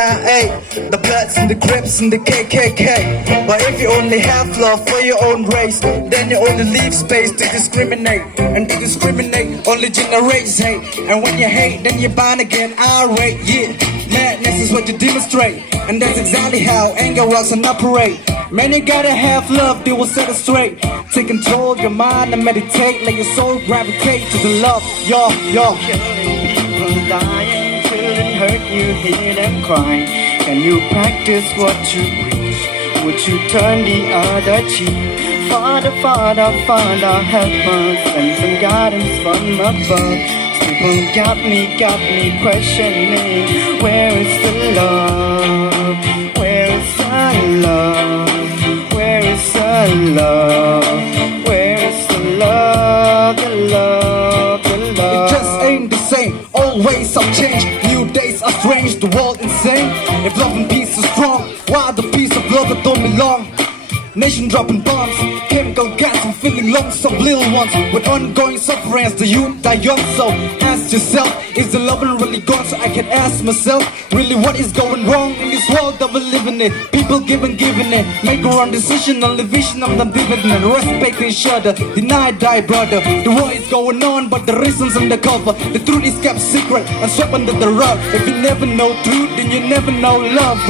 Hey, the Bloods and the Crips and the KKK. But if you only have love for your own race, then you only leave space to discriminate. And to discriminate only generates hate. And when you hate, then you're bound to get irate. Yeah, madness is what you demonstrate. And that's exactly how anger works and operate. Man, you gotta have love, they will set it straight. Take control of your mind and meditate. Let your soul gravitate to the love. Yo. People dying, children hurt, you hear them cry. Can you practice what you preach? Would you turn the other cheek? Father, Father, Father, help us, send some guidance from above. People got me questioning, where is the love? Where is the love? Where is the love? Where is the love? The love, the love. It just ain't the same. Always some change. New days are strange. The world insane. If love and peace is strong, why the peace of love that don't belong? Nation dropping bombs, chemical gas and feeling lonesome little ones with ongoing suffering as the youth die young. So ask yourself, is the loving really gone? So I can ask myself, really what is going wrong in this world that we live in it? People giving it, make our own decision, only vision of them dividend. Respect each other, deny die brother. The war is going on but the reasons undercover. The truth is kept secret and swept under the rug. If you never know truth then you never know love.